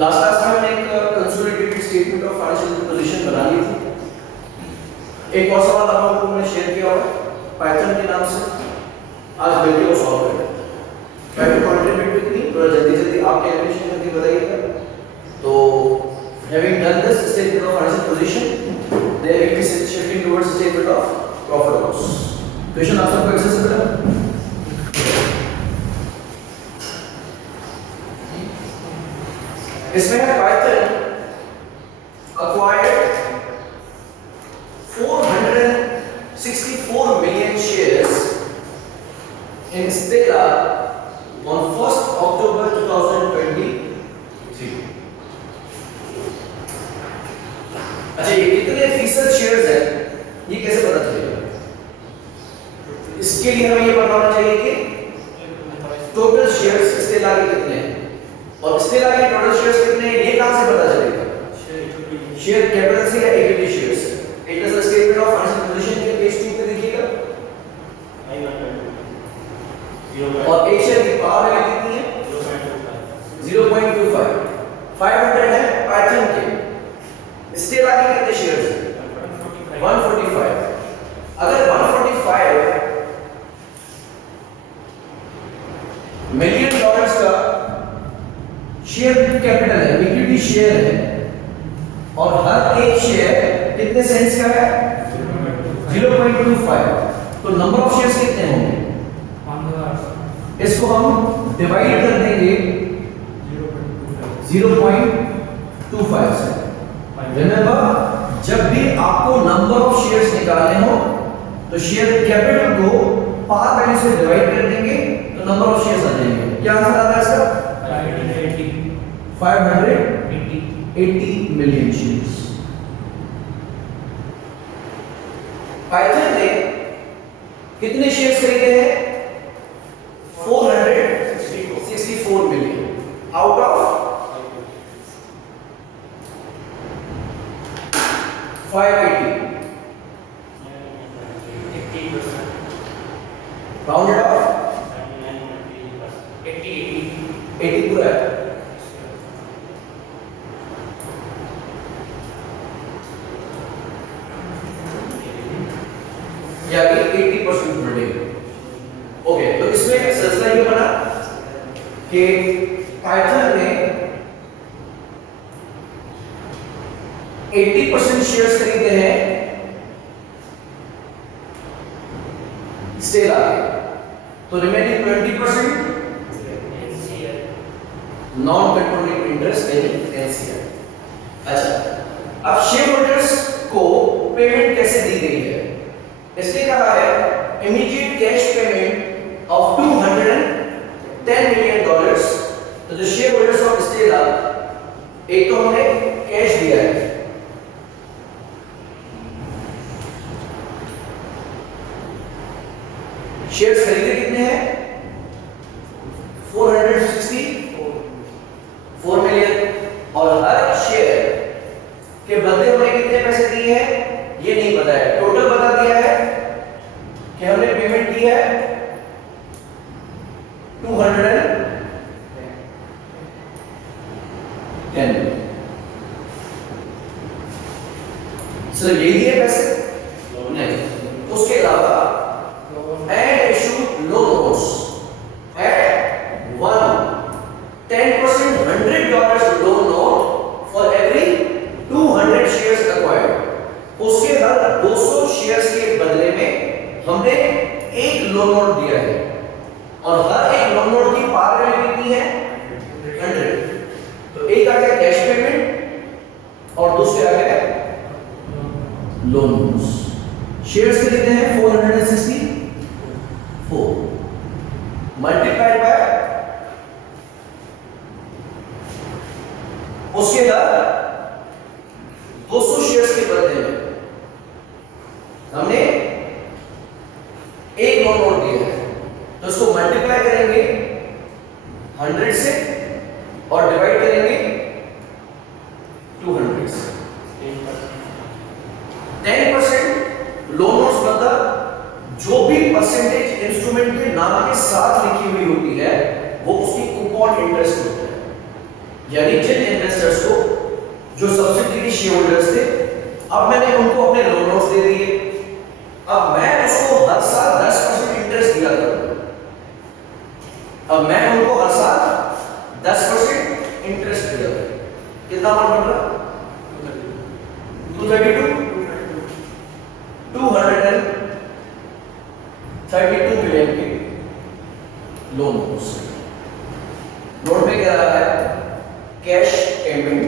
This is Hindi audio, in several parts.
लास्ट क्लास में हमने एक consolidated statement of financial position बना ली थी। एक और सवाल आप लोगों को मैंने शेयर किया हुआ पाइथन के नाम से, आज मिलके वो सॉल्व करेंगे। Try to contribute with me, थोड़ा जल्दी जल्दी आप कैलकुलेशन करके बताइएगा। तो having done this statement of financial position, there will be shifting towards statement of profit और लॉस। क्वेश्चन आप सबको एक्सेसिबल है? इसमें Python acquired 464 million shares in Stella on 1st October 2023। अच्छा, ये कितने फीसद शेयर्स हैं ये कैसे पता चलेगा? इसके लिए हमें ये पता होना चाहिए कि टोटल शेयर्स स्टेला के कितने हैं और स्टेला के टोटल शेयर्स कितने हैं, ये कहां से पता चलेगा? शेयर कैपिटल से या इक्विटी शेयर से? It is the statement of financial position के पेज 2 पे देखिएगा। और एक शेयर की पावर है कितनी है? 0.25। 500 है पाइथन के। स्टेला के कितने शेयर्स हैं? 145। अगर 145 मिलियन डॉलर्स का शेयर कैपिटल है, इक्विटी शेयर है, और हर एक शेयर कितने सेंट्स का है? 0.25। तो नंबर ऑफ शेयर्स कितने होंगे? इसको हम डिवाइड कर देंगे 0.25 से। रिमेंबर, जब भी आपको नंबर ऑफ शेयर्स निकालने हो तो शेयर कैपिटल को पार वैल्यू से डिवाइड कर देंगे तो नंबर ऑफ शेयर्स आ जाएंगे। क्या आंसर आता है इसका? 580 मिलियन शेयर्स। पाइथन ने कितने शेयर्स खरीदे हैं? 464 million out of 580। Rounded off 80 पूरा है। या 80% बढ़ेगा। ओके, तो इसमें सिलसिला ये बना कि पाइथन ने 80% शेयर्स खरीदे हैं स्टेला के, तो रिमेनिंग 20% नॉन कंट्रोलिंग इंटरेस्ट यानी एनसीआर। अच्छा, अब शेयर होल्डर्स को पेमेंट कैसे दी गई है? इसने कहा है immediate cash payment of $210 million. तो जो शेयर होल्डर्स ऑफ स्टेला, एक तो हमने कैश दिया है, शेयर्स खरीदे कितने हैं? 464 मिलियन, और हर शेयर के बदले हमने कितने पैसे दिए हैं ये नहीं पता है। टोटल बता दिया है कि हमने पेमेंट दी है 210 सिर्फ यही दिए पैसे नहीं, उसके अलावा and issue loan notes at 10% $100 loan note for every 200 shares acquired. उसके हर 200 शेयर्स के बदले में हमने एक लोन नोट दिया है, और हर एक लोन नोट की पार वैल्यू कितनी है? 100। तो एक आ गया कैश पेमेंट और दूसरे आ गया लोन नोट्स। शेयर्स कितने हैं? 464 मल्टीप्लाइड बाय उसके बाद 200 शेयर्स के बदले में हमने एक लोन नोट दिया है, तो इसको मल्टीप्लाई करेंगे 100 से और डिवाइड करेंगे 200 से। 10% लोन नोट्स मतलब जो भी परसेंटेज इंस्ट्रूमेंट के नाम के साथ लिखी हुई होती है वो उसकी कूपन इंटरेस्ट होता है। यानी जिन इन्वेस्टर्स को जो सब्सिडी शेयर होल्डर्स थे, अब मैंने उनको अपने लोन नोट्स दे दिए, अब मैं उसको हर साल 10% इंटरेस्ट दिया करूंगा। अब मैं उनको हर साल 10% इंटरेस्ट दिया करूंगा। कितना अमाउंट बन रहा? 232 मिलियन के लोन नोट्स। नोट में क्या रहा है? Cash payment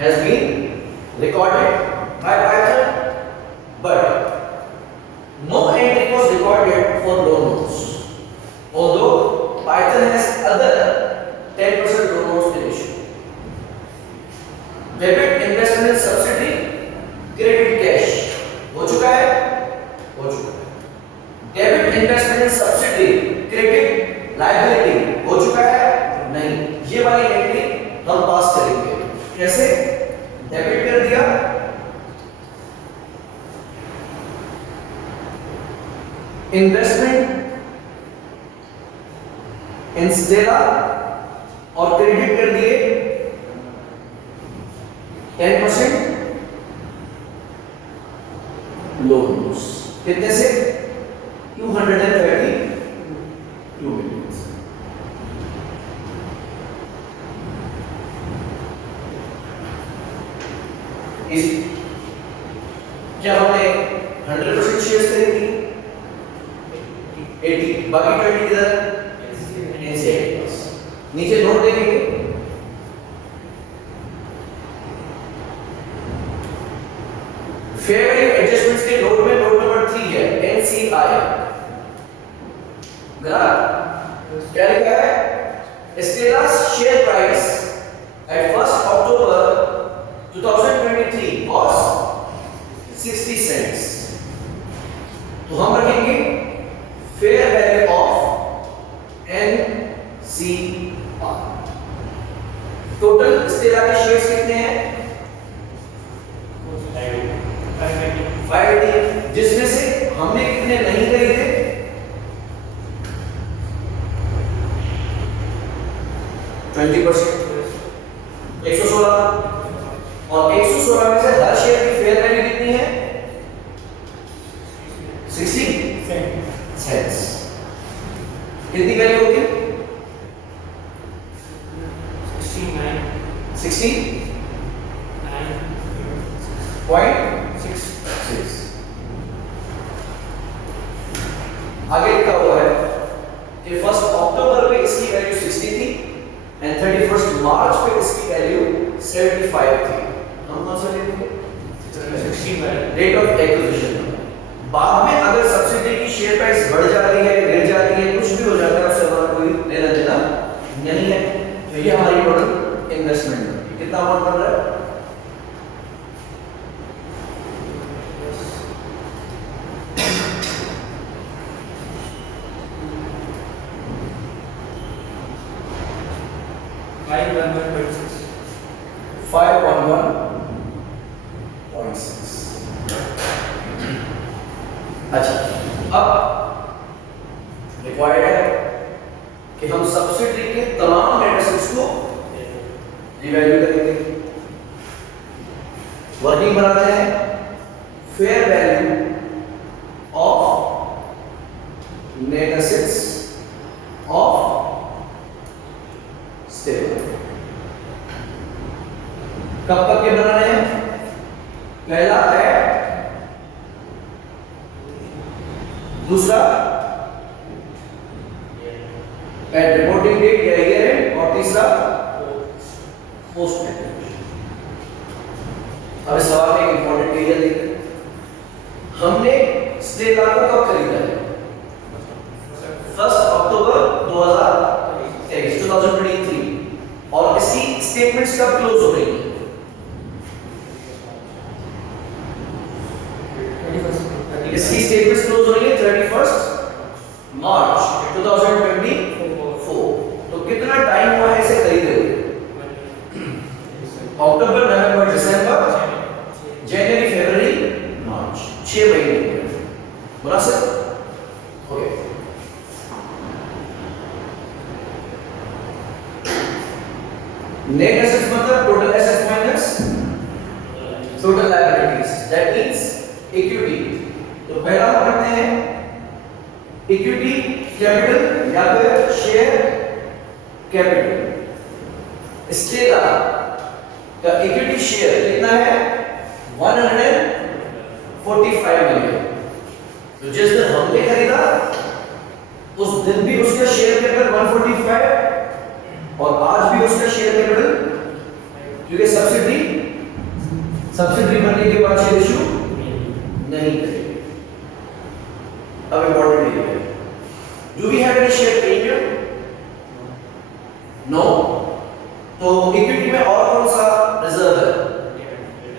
has been recorded by Python, but no entry was recorded for loan notes. Although Python has other 10% loan notes in issue. Debit investment in subsidy, credit cash हो चुका है, हो चुका है। Debit investment in subsidy, credit liability हो चुका है, नहीं। ये वाली एंट्री हम पास करेंगे। कैसे? डेबिट कर दिया, इन्वेस्टमेंट इन स्टेला और क्रेडिट कर दिए 10% लोन्स। कितने से? 232 मिलियन। क्या हमने 100% शेयर्स खरीदी? 80, बाकी 20 किधर? NCLT पास। नीचे नोट देखेंगे, फेयर वैल्यू एडजस्टमेंट्स के नोट में नोट नंबर 3 है, NCI। क्या लिखा है? Stella's share price at 1st October 2023 was 60 cents। तो हम रखेंगे fair value of NCR। Total Stella के शेयर्स कितने हैं? 580, जिसमें से हमने कितने नहीं खरीदे? 20%, 116। और 116 में से हर शेयर की फेयर वैल्यू कितनी है? 60 सेंट्स। कितनी वैल्यू होगी? 69.66। आगे लिखा हुआ है कि 1 अक्टूबर पे इसकी वैल्यू 60 थी एंड 31 मार्च पे इसकी वैल्यू 75 थी। हम कौन सा लेंगे? Rate of acquisition. बाद में अगर सब्सिडी की शेयर प्राइस बढ़ जाती है, गिर जाती है, कुछ भी हो जाता है, उससे हमारा कोई लेना देना नहीं है। तो ये हमारी टोटल इन्वेस्टमेंट है। कितना अमाउंट बन रहा है? अच्छा, अब रिक्वायर्ड है कि हम सब्सिडी के तमाम डेट एसेट्स को रिवैल्यू करेंगे। वर्किंग बनाते हैं fair value of net assets of stable. कब कब के बनाने हैं? पहला है, दूसरा एट रिपोर्टिंग डेट या ईयर एंड, और तीसरा पोस्ट एग्रीमेंट। अब इस सवाल में एक इंपॉर्टेंट एरिया देखते हैं। हमने स्टेला को कब खरीदा है? 1 अक्टूबर 2023 और इसकी स्टेटमेंट्स कब क्लोज हो रही है? इसकी स्टेटमेंट्स क्लोज हो रही है 31 मार्च 2024। तो कितना टाइम हुआ है इसे खरीदे हुए? अक्टूबर, नवंबर, दिसंबर, जनवरी, फरवरी, मार्च, 6 महीने बोला सर? ओके। नेट एसेट्स मतलब total assets minus total liabilities, that means equity. तो पहला हम करते हैं इक्विटी कैपिटल या फिर शेयर कैपिटल। स्टेला का इक्विटी शेयर कितना है? 145 मिलियन। तो जिस दिन हमने खरीदा उस दिन भी उसका शेयर कैपिटल 145 और आज भी उसका शेयर कैपिटल, क्योंकि सब्सिडी बनने के बाद शेयर इशू नहीं करेंगे। अब इंपॉर्टेंट ये है, do we have any share premium? No. तो इक्विटी में और कौन सा रिजर्व है?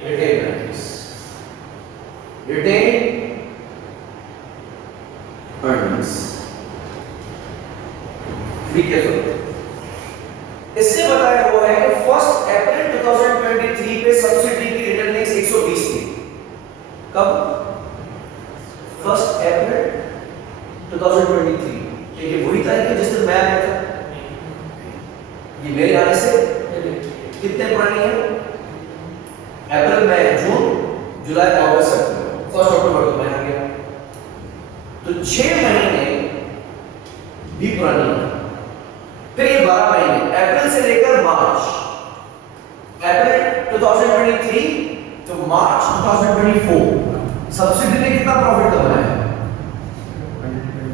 Retain earnings. रिटेन अर्निंग्स इससे बताया हुआ है कि 1 अप्रैल 2023 पे सब्सिडी की रिटर्न अर्निंग्स 120 थी। कब? 1 अप्रैल 2023। ये वही तारीख है जिस दिन मैं आया था। ये मेरे आने से कितने पुरानी है? अप्रैल, मई, जून, जुलाई, अगस्त, सितंबर, 1 अक्टूबर को मैं आ गया। तो 6 महीने भी पुरानी है। फिर ये 12 महीने अप्रैल से लेकर मार्च, अप्रैल 2023 तो मार्च 2024 सब्सिडी ने कितना प्रॉफिट कमाया है?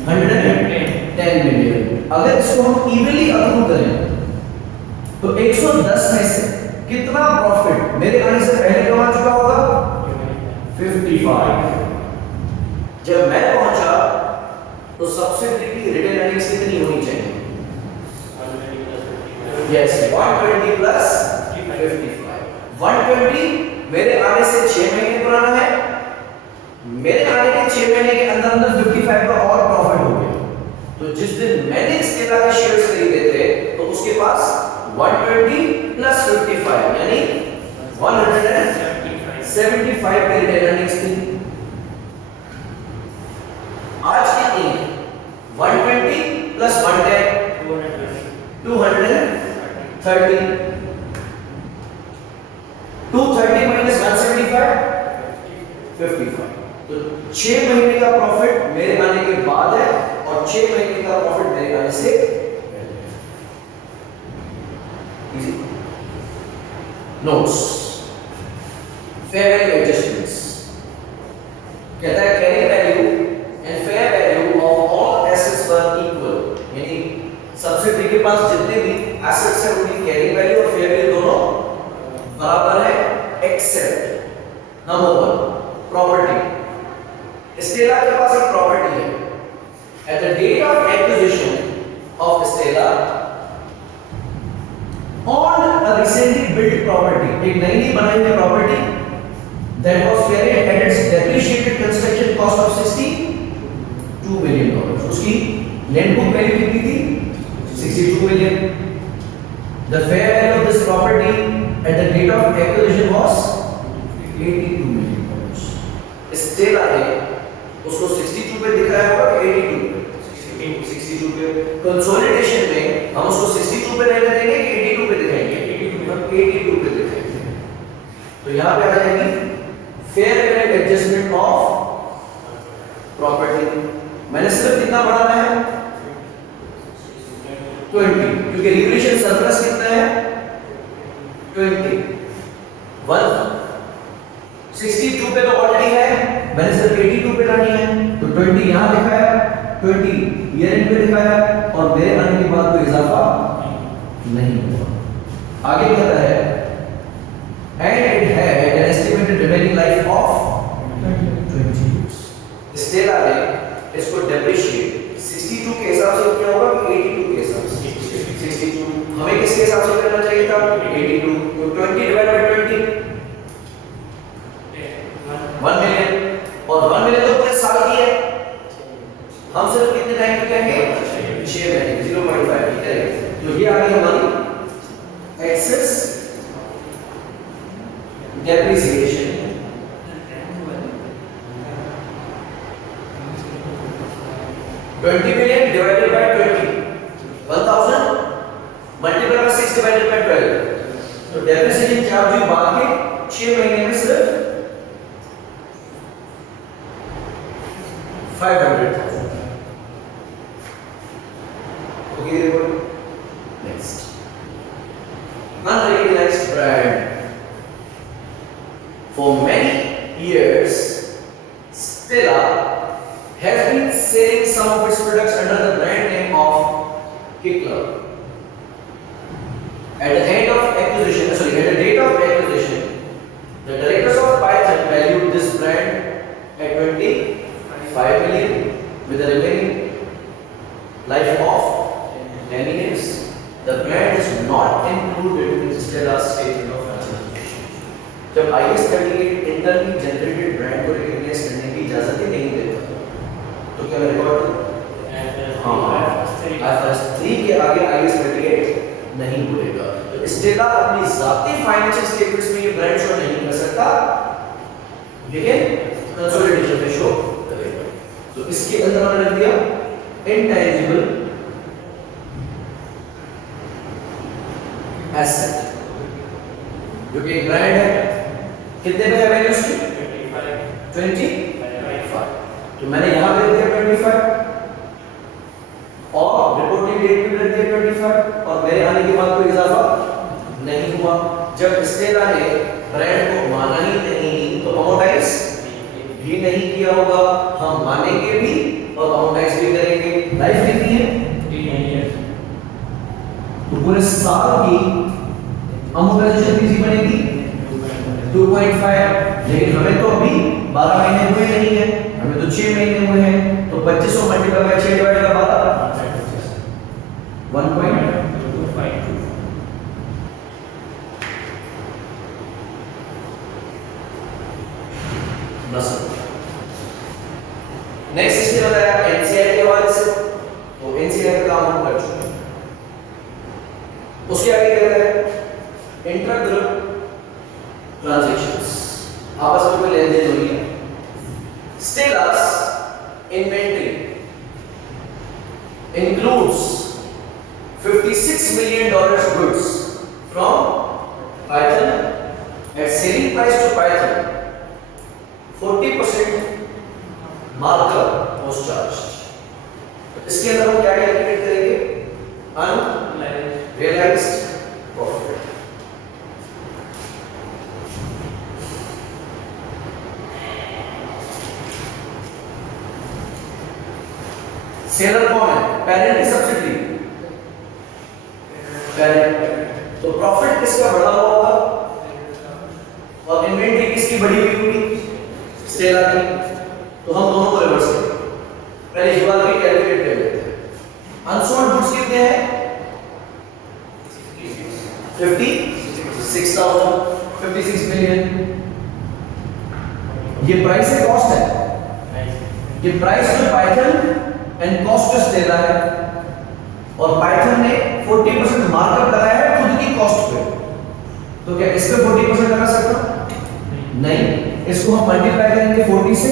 110 मिलियन। अगर इसको हम इवनली अक्रू करें तो 110 में से कितना प्रॉफिट मेरे आने से पहले कमा चुका होगा? 55। जब मैं पहुंचा तो सब्सिडी की रिटेन अर्निंग्स कितनी होनी चाहिए? Yes, 120 plus 55। 120 मेरे आने से 6 महीने पुराना है। मेरे आने के 6 महीने के अंदर अंदर 55 का और प्रॉफिट हो गया। तो जिस दिन मैंने स्टेला के शेयर्स खरीदे थे तो उसके पास 120 प्लस 55 यानी 175 की रिटेन अर्निंग्स थी। आज कितनी है? 120 प्लस 110 230। 230 माइनस 175 55। तो 6 महीने का प्रॉफिट मेरे आने के बाद है और 6 महीने का प्रॉफिट मेरे आने से easy. Notes, fair value adjustments कहता है carrying value and fair value of all assets were equal, यानी सब्सिडी के पास जितने भी एसेट्स हैं उनकी कैरिंग वैल्यू और फेयर वैल्यू दोनों बराबर है एक्सेप्ट नंबर 1 प्रॉपर्टी। स्टेला के पास एक प्रॉपर्टी है। At the date of acquisition of Stella on a recently built property, एक नई बनाई हुई property that was carried at its depreciated construction cost of $62 million. उसकी लैंड बुक वैल्यू कितनी थी? 62 million. The fair value of this property at the date of acquisition was $82 million. Stella ने उसको 62 पे दिखाया होगा कि 82 पे? 62 पे। कंसोलिडेशन में हम उसको 62 पे रहने देंगे कि 82 पे दिखाएंगे? 82 पे दिखाएंगे। तो यहाँ पे आ जाएगी fair value adjustment of property. मैंने सिर्फ कितना बढ़ाना है? 20, क्योंकि रिवैल्यूएशन सरप्लस कितना है? 20। 62 पे तो ऑलरेडी है, मैंने सिर्फ 82 पे लानी है। तो 20 यहां दिखाया, 20 ईयर एंड पे दिखाया और मेरे आने के बाद कोई इजाफा नहीं हुआ। आगे कहता है and it had an estimated remaining life of 20 years. Stella ने इसको डेप्रिशिएट 62 के हिसाब से किया होगा कि 82 के हिसाब से? 62। हमें किसके हिसाब से करना चाहिए था? 82। तो 20 डिवाइड बाय 20 1 मिलियन, और 1 मिलियन तो पूरे साल की है। हम सिर्फ कितने टाइम पे कहेंगे? 6 महीने, 0.5 ठीक है। तो ये आ गई हमारी access depreciation. $20 million divided by 20, 1000 multiplied by 6 divided by 12, charge हुई बाद के 6 महीने में सिर्फ 500,000। Okay, next, unrecognized brand. For many years, Stella has been selling some of its products under the brand name of Kickler. At the date of acquisition, the directors of Python valued this brand at 25 million with a remaining life of 10 years. The brand is not included in Stella's statement of financial position. जब IAS 38 इंटरनली जनरेटेड ब्रांड को रिकॉग्नाइज करने की इजाजत ही नहीं देता, तो क्या रिकॉर्ड IFRS 3 के आगे IAS 38 नहीं बोलेगा। तो स्टेला अपनी जाती फाइनेंशियल स्टेटमेंट्स में ये ब्रांड शो नहीं कर सकता, लेकिन कंसोलिडेशन में शो करेगा। तो इसके अंदर हमने रख दिया इंटेंजिबल एसेट, जो कि एक ब्रांड है। कितने पे है वैल्यू उसकी? 25। तो मैंने यहां पे दिया 25 और रिपोर्टिंग डेट भी रख दिया 25 और मेरे आने के बाद कोई इजाफा नहीं हुआ। जब स्टेला ने ब्रांड को माना ही नहीं तो अमोर्टाइज भी नहीं किया होगा। हम मानेंगे भी और अमोर्टाइज भी करेंगे। लाइफ कितनी है? 3 इयर्स। तो पूरे साल की अमोर्टाइजेशन कितनी बनेगी? 2.5। लेकिन हमें तो अभी 12 महीने हुए नहीं है, हमें तो 6 महीने हुए हैं। तो 2500 मल्टीप्लाई बाय 6 डिवाइड बाय 12 1.252। बस नेक्स्ट इसने बताया एनसीआर के हवाले से, तो एनसीआर का काम हम कर चुके हैं। उसके आगे कहता है इंट्रा ग्रुप ट्रांजैक्शंस, आपस में कोई लेन देन हो रही है। Stella's inventory includes $56 million goods from Python at selling price to Python 40% markup was charged। इसके अंदर हम क्या कैलकुलेट करेंगे? Unrealised profit. सेलर कौन है? पेरेंट की सब्सिडी, पेरेंट। तो प्रॉफिट किसका बढ़ा हुआ होगा और इन्वेंटरी किसकी बढ़ी हुई होगी? स्टेला की। तो हम दोनों को रिवर्स करेंगे। पहले इस बात की कैलकुलेट कर लेते हैं। अनसोल्ड गुड्स कितने हैं? 56 मिलियन। ये प्राइस है, कॉस्ट है? ये प्राइस जो Python and cost of Stella है और पाइथन ने 40% मार्कअप लगाया है खुद की कॉस्ट पे। तो क्या इस पे 40% लगा सकता? नहीं। इसको हम मल्टीप्लाई करेंगे 40 से,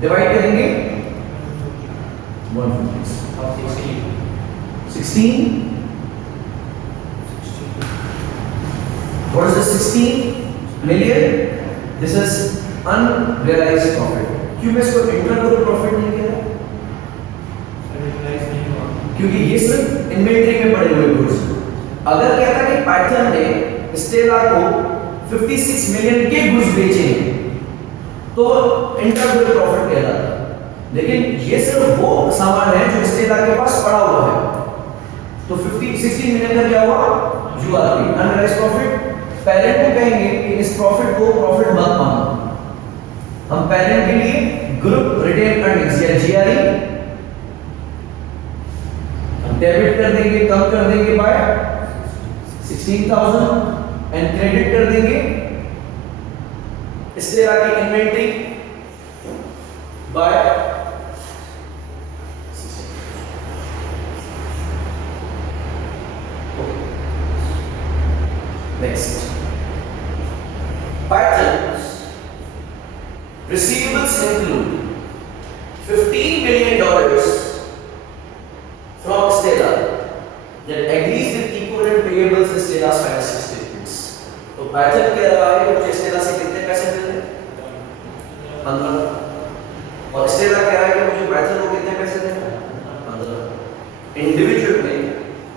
डिवाइड करेंगे 16। What is the 16 million? This is unrealized profit। क्यों मैं इसको इंटरग्रुप प्रॉफिट नहीं कह रहा? क्योंकि ये सिर्फ इन्वेंटरी में पड़े हुए गुड्स। अगर कहता कि पाइथन ने स्टेला को 56 मिलियन के गुड्स बेचे तो इंटरग्रुप प्रॉफिट कहलाता। लेकिन ये सिर्फ वो सामान है जो स्टेला के पास पड़ा हुआ है। तो 16 मिलियन का क्या हुआ? URP, unrealised profit. पेरेंट को कहेंगे कि इस प्रॉफिट को प्रॉफिट मत मानो। हम पेरेंट के लिए ग्रुप रिटेन अर्निंग्स या जीआरई डेबिट कर देंगे, कम कर देंगे बाय 16,000 एंड क्रेडिट कर देंगे इस तरह की inventory by next. Python's receivables include $15 million from Stella that agrees with equivalent payables in Stella's financial statements। तो पाइथन कह रहा है कि मुझे स्टेला से कितने पैसे मिलने 15, और स्टेला कह रहा है कि मुझे पाइथन को कितने पैसे देने 15। इंडिविजुअल में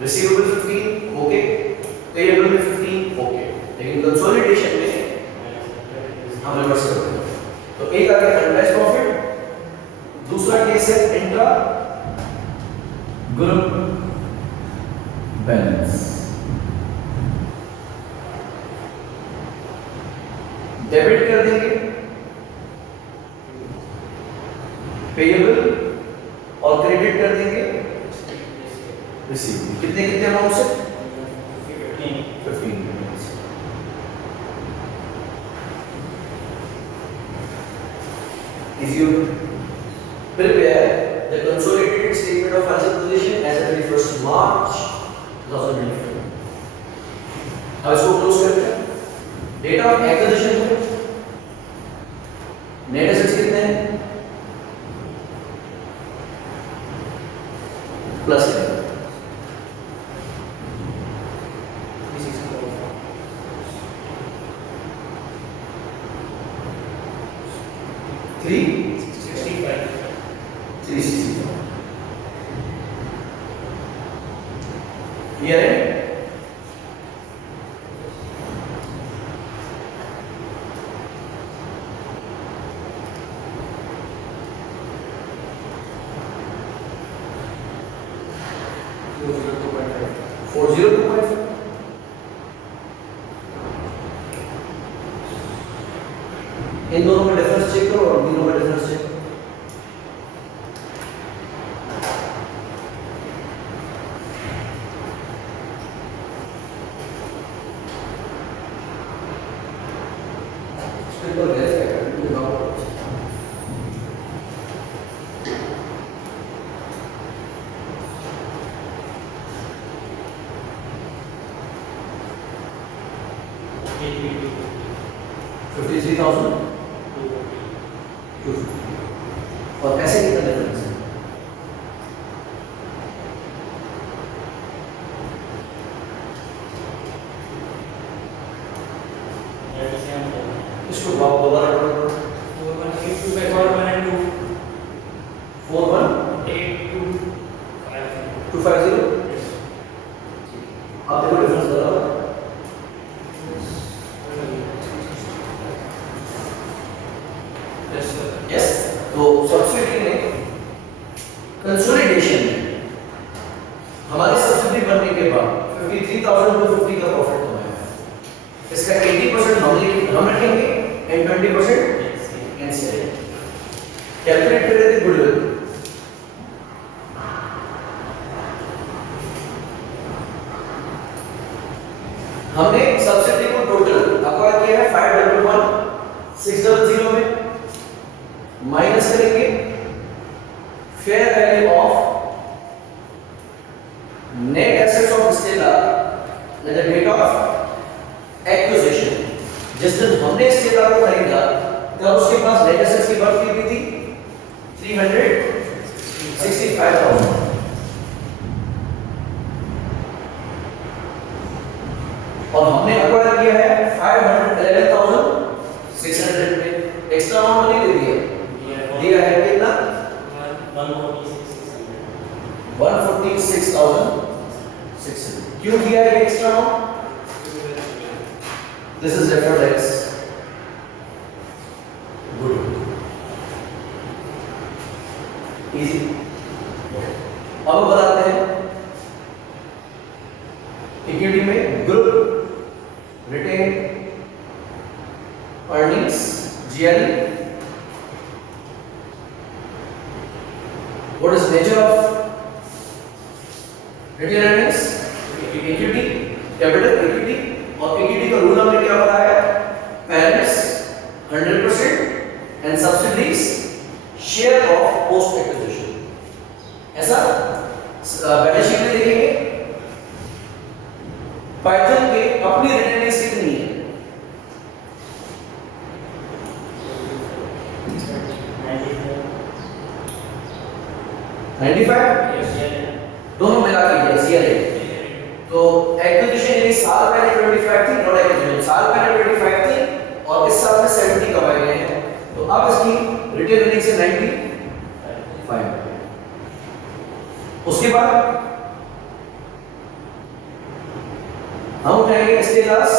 रिसीवेबल 15 ओके, पेएबल में 15 ओके, लेकिन कंसोलिडेशन में हम रिवर्स करते हैं। तो एक आ गया अनरेस्ट प्रॉफिट, दूसरा केस है इंट्रा ग्रुप बैलेंस। डेबिट कर देंगे पेएबल और क्रेडिट कर देंगे रिसीवेबल। कितने कितने अमाउंट से 15। Easy. Prepare the consolidated statement of financial position as of 31st March 2025. अब इसको क्लोज करते हैं। डेट ऑफ एक्विजिशन में नेट एसेट्स कितने हैं प्लस है 365 year end इन दोनों में डिफरेंस चेक करो और तीनों में डिफरेंस चेक करो। सिंपल है और पैसे कितना डिफरेंस है इसको दोबारा करो 4182250 आप देखो डिफरेंस बराबर यस। तो सब्सिडी में कंसोलिडेशन में हमारी सब्सिडी बनने के बाद 53,250 का प्रॉफिट हुआ है। इसका 80% हम रखेंगे एंड 20% एनसीआई। कैलकुलेट कर रहे थे गुडविल, हमने सब्सिडी को टोटल अक्वायर किया है 511,600 में, माइनस करेंगे fair value of net assets of Stella at the date of acquisition. जिस दिन हमने स्टेला को खरीदा तब उसके पास नेट एसेट्स की वर्थ कितनी थी 365,000 और हमने अक्वायर किया है 511,600 में। एक्स्ट्रा अमाउंट नहीं दे दिया है कितना 146,600। क्यों दिया है extra amount? This is deferred tax good easy. अब बताते हैं इक्विटी में group retained earnings GRE। What is nature of retained earnings? Equity, capital equity, और equity का रूल हमने क्या बताया? Parents 100% and subsidiaries share of post acquisition। ऐसा बैलेंस शीट में देखेंगे पाइथन के अपनी रिटेन अर्निंग्स कितनी है 95 दोनों मिला के यस ये तो एक्विजिशन यानी साल पहले 25 थी, नॉट एक्विजिशन साल पहले Stella's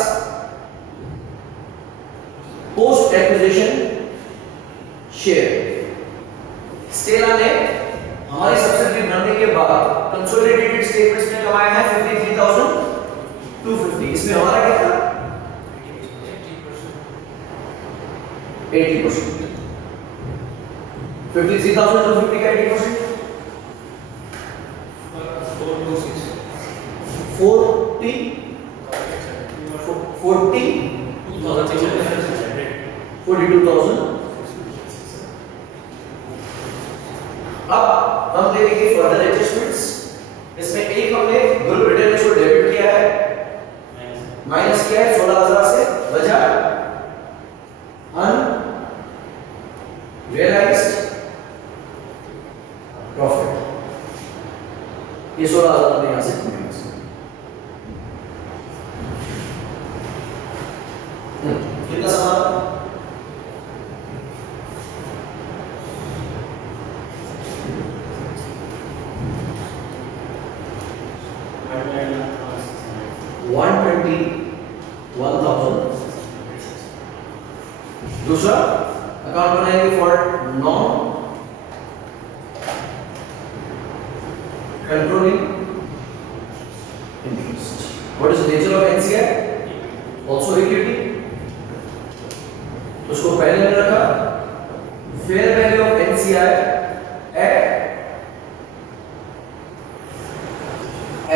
post acquisition share. Stella ने हमारी सब्सिडी बनने के बाद कंसोलिडेटेड स्टेटमेंट्स में कमाया है 53,250. इसमें हमारा क्या था 80%. 53,250 का 80% 42,000. अब हम देखेंगे फर्दर एडजस्टमेंट्स. इसमें एक हमने गुड रिटर्न को डेबिट किया है, माइनस किया है 16,000 से, बचा अनरियलाइज्ड प्रॉफिट. ये 16,000 हमने यहां से माइनस कितना समान 121,000. दूसरा अकाउंट बनाएंगे for non controlling interest. What is the nature of NCR? Also equity. उसको पहले मैंने रखा fair value of NCR at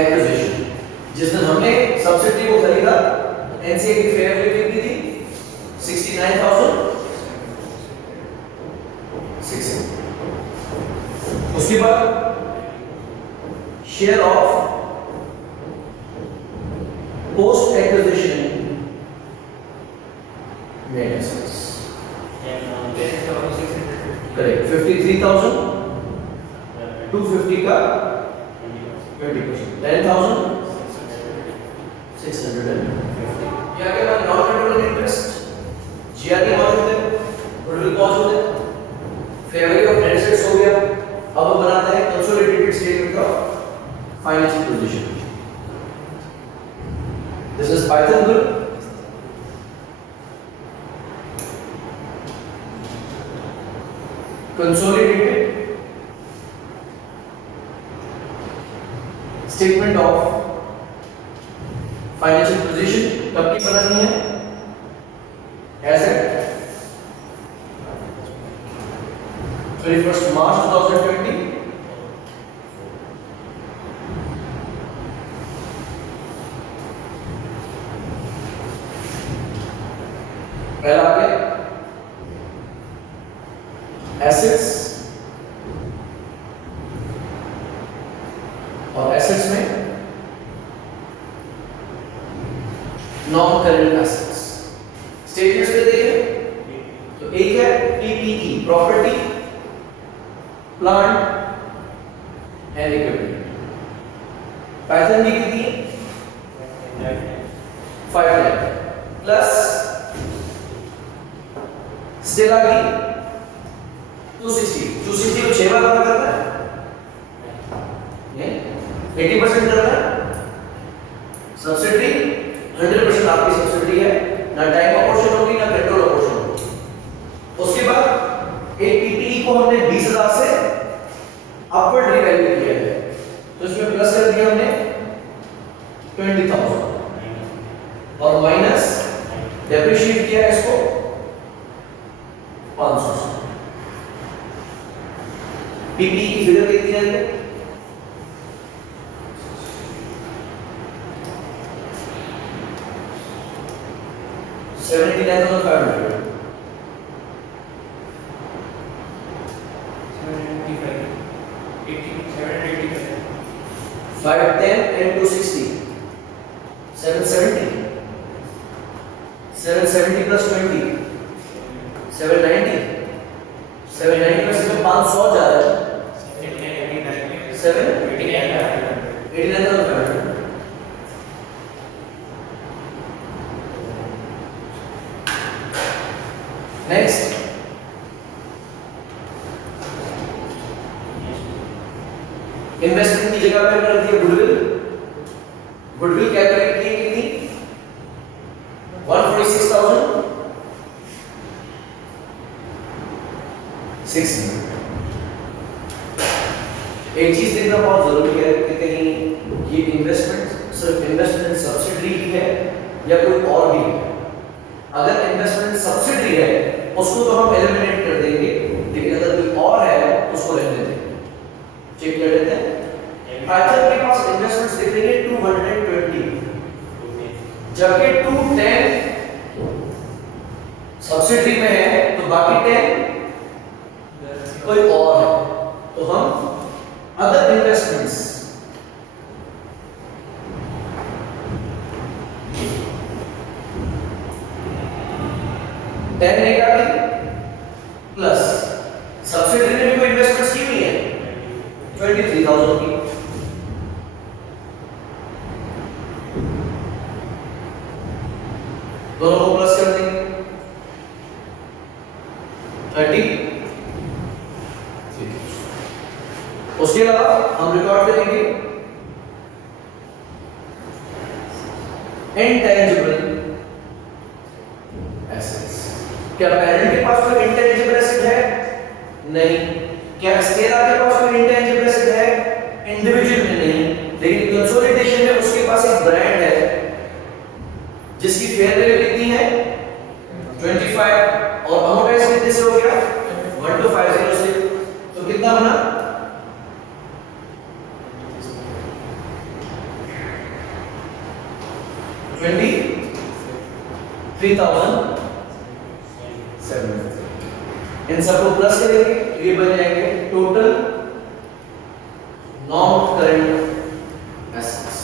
acquisition. जिस दिन हमने सब्सिडी को खरीदा एनसीआर की फेयर वैल्यू कितनी थी 69,600. उसके बाद share of post acquisition net assets. Correct. 53,250 का 20%. 10,650. क्या क्या नॉन कंट्रोलिंग इंटरेस्ट जीआरडी मौजूद है, गुडविल मौजूद है, fair value of net assets हो गया. अब हम बनाते हैं consolidated statement of financial position. This is Python group. Consolidated statement of financial position कब की बनानी है? एसेट 31 मार्च 2020. पहला आ गया एसेट्स, और एसेट्स में नॉन करेंट एसेट्स. स्टेटमेंट्स पे देखिए तो एक है PPE property plant and equipment. Python की कितनी 5 लाख प्लस स्टेला की 260 को 6 बार करना है, 80% करना है. सब्सिडी 100% आपकी सब्सिडी है, ना टाइम अपोर्शन होगी ना पेट्रोल अपोर्शन होगी. उसके बाद एक पीपीई को हमने 20,000 से अपवर्ड रिवैल्यू किया है, तो इसमें प्लस कर दिया हमने 20,000 और माइनस डेप्रिशिएट किया इसको 500 से. पीपीई की फिगर कितनी है? 79,500. 510 and 260 770. 770 plus 20 790. 790 में से 500 जा रहा है 89,500. नेक्स्ट इन्वेस्टमेंट की जगह पे हमने रख दिया गुडविल. गुडविल कैलकुलेट की कितनी 600। एक चीज देखना बहुत जरूरी है कि कहीं ये इन्वेस्टमेंट सिर्फ इन्वेस्टमेंट सब्सिडी ही है या कोई और भी है। अगर इन्वेस्टमेंट सब्सिडी है उसको तो हम एलिमिनेट कर देंगे, लेकिन अगर कोई और है उसको रहने देंगे। चेक कर लेते हैं। पाइथन के पास इन्वेस्टमेंट्स दिख रही है 220, जबकि 210 सब्सिडी में है, तो बाकी 10 कोई और है। तो हम अदर इन्वेस्टमेंट्स प्लस सब्सिडी ने भी कोई इन्वेस्टमेंट्स की नहीं है 23,000 की, दोनों को प्लस कर देंगे 30। उसके अलावा हम रिकॉर्ड करेंगे इंटेंजिबल एसेट्स। क्या पेरेंट के पास कोई इंटेंजिबल एसेट है? नहीं। क्या स्केला के पास कोई इंटेंजिबल एसेट है? इंडिविजुअल में नहीं, लेकिन कंसोलिडेशन में उसके पास एक ब्रांड है जिसकी फेयर वैल्यू कितनी है 25 और अमोर्टाइज कितने से हो गया 1250 से, तो कितना बना 23,700। इन सबको प्लस करेंगे तो ये बन जाएंगे टोटल नॉन करंट एसेट्स।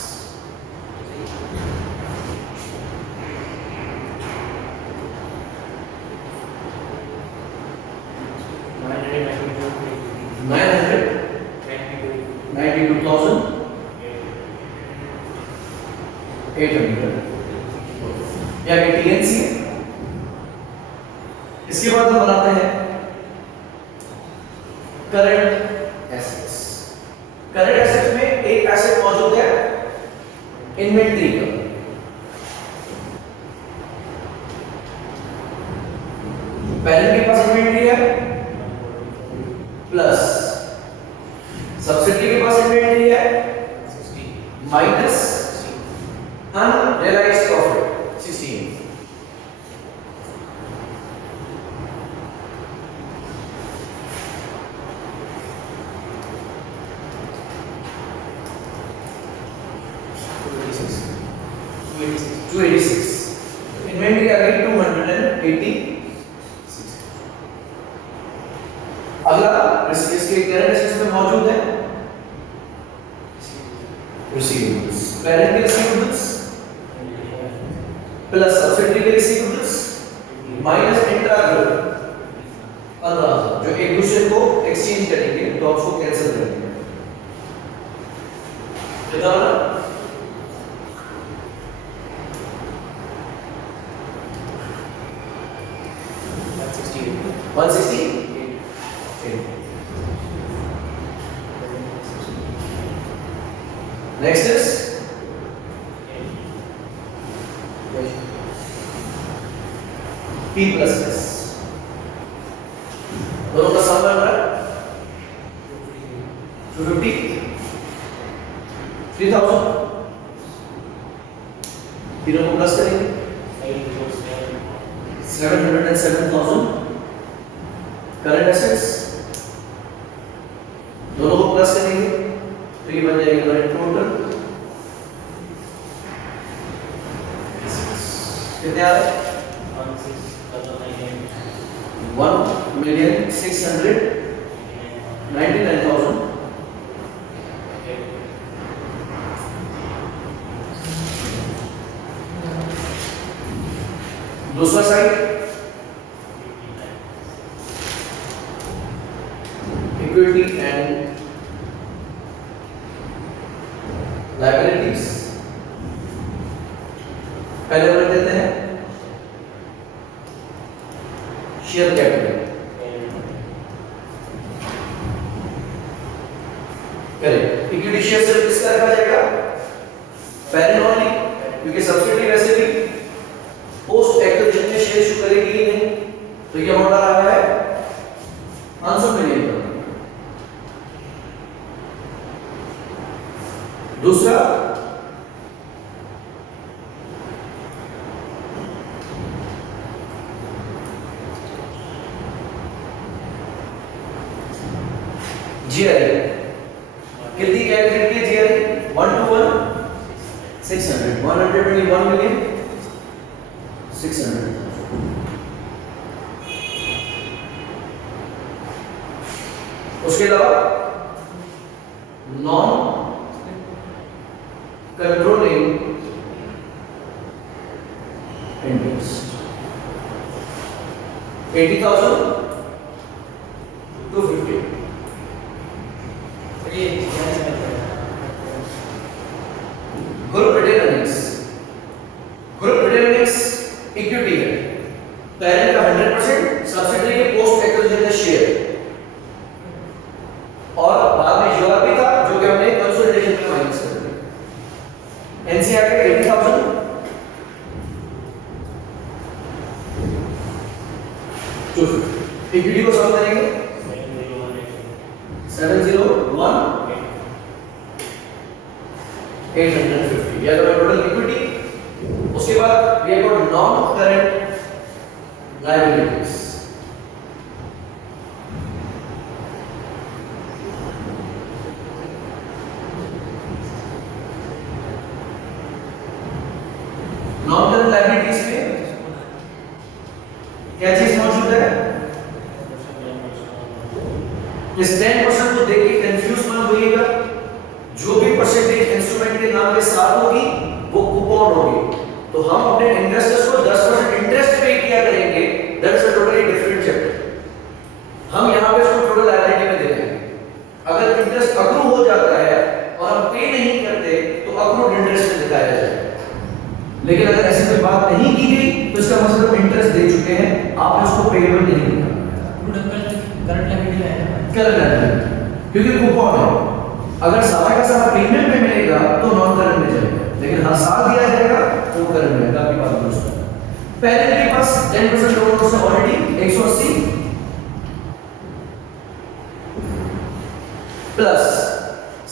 या टीएनसी है। इसके बाद हम बनाते हैं करंट एसेट्स। करंट एसेट्स में एक एसेट मौजूद है इन्वेंटरी का। पेरेंट के पास इन्वेंटरी है प्लस सब्सिडी के पास इन्वेंटरी है माइनस अनरियलाइज्ड प्रॉफिट 16। इन्वेंटरी आ गई 286। अगला इसके करंट एसेट्स में मौजूद है रिसीवेबल्स। पेरेंट के रिसीवेबल्स प्लस सब्सिडी के रिसीवेबल्स माइनस इंट्राग्रुप 15,000, जो एक दूसरे को एक्सचेंज करेंगे, डॉट्स को कैंसिल करेंगे। कितना बना 160। Next is P plus S। दोनों का सम बन रहा है 250 3,000। तीनों को प्लस करेंगे 707,000। करंट एसेट्स दोनों को प्लस करेंगे तो ये बन जाएगा हमारे टोटल कितने आ रहे 1,699,000। दूसरा साइड इक्विटी एंड लायबिलिटीज। पहले वर्ग देते हैं share capital. Correct. Equity share सिर्फ किसका रखा जाएगा पेरेंट ओनली, क्योंकि सब्सिडी वैसे भी पोस्ट एक्विजिशन में शेयर इशू करेगी ही नहीं, तो ये होता रहा है GRE कितनी कैलकुलेट की GRE 1 to 1 600 121 million 600 उसके अलावा non controlling interest 80,000 250 group retained earnings equity है पेरेंट का 100% सब्सिडरी के पोस्ट एक्विजिशन शेयर और बाद में यूआरपी था जो कि हमने कंसोलिडेशन में माइनस कर दिया एनसीआर का 80,000 इक्विटी को सॉल्व करेंगे 701 850 या तो टोटल इक्विटी उसके बाद we have got non current liabilities non current liabilities में क्या चीज मौजूद है इस 10% को देख के कंफ्यूज मत होइएगा जो भी परसेंटेज इंस्ट्रूमेंट के नाम के साथ होगी वो कूपन होगी तो हम अपने इन्वेस्टर्स को 10% इंटरेस्ट पे किया करेंगे that is a totally different chapter हम यहां पे इसको टोटल लायबिलिटी में दे देंगे अगर इंटरेस्ट अक्रू हो जाता है और हम पे नहीं करते तो अक्रूड इंटरेस्ट में दिखाया जाएगा लेकिन अगर ऐसी कोई बात नहीं की गई तो इसका मतलब इंटरेस्ट दे चुके हैं आपने उसको पेएबल नहीं किया करंट लायबिलिटी है करंट लायबिलिटी क्योंकि कूपन है अगर सारा का सारा प्रीमियम पे मिलेगा तो नॉन करंट में जाएगा लेकिन हर साल दिया जाएगा तो करंट में आपकी बात दुरुस्त है पहले के पास 10% लोन से ऑलरेडी 180 प्लस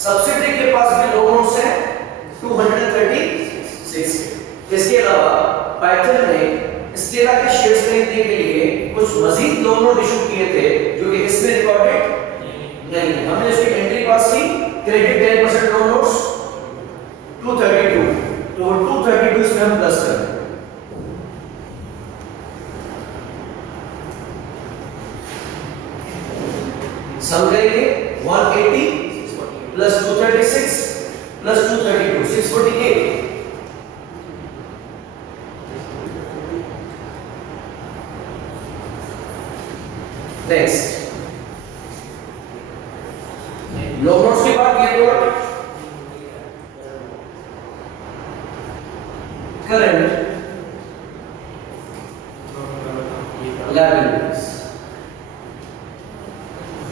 सब्सिडी के पास भी लोन से 236 इसके अलावा पाइथन ने स्टेला के शेयर्स खरीदने के लिए कुछ मजीद लोन नोट इशू किए थे जो कि इसमें रिकॉर्डेड नहीं है हमने इसकी एंट्री पास की क्रेडिट 10% लोन नोट्स 232 तो 232 इसमें हम प्लस करें सम करेंगे 180 plus 236 plus 232 648 next loan notes के बाद ये तो करंट लायबिलिटीज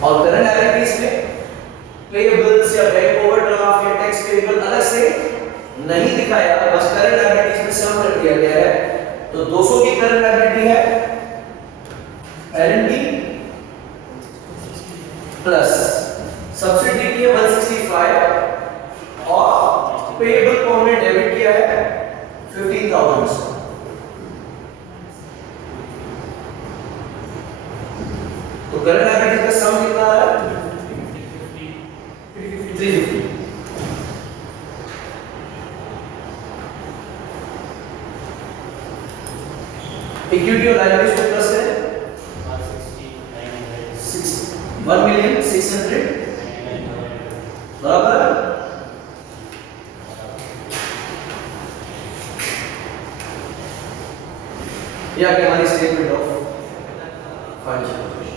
और करंट लायबिलिटीज में पेएबल्स या बैंक ओवरड्राफ्ट या टैक्स पेएबल अलग से नहीं दिखाया बस करंट लायबिलिटीज में सम कर दिया गया है तो 200 की करंट लायबिलिटी है R&D प्लस सब्सिडी की है 165 और पेएबल को हमने डेबिट किया है 15,000 तो करंट लायबिलिटी का सम कितना है 350 इक्विटी और लायबिलिटीज को प्लस है 1,600,000 बराबर या हमारी स्टेटमेंट ऑफ फाइनेंशियल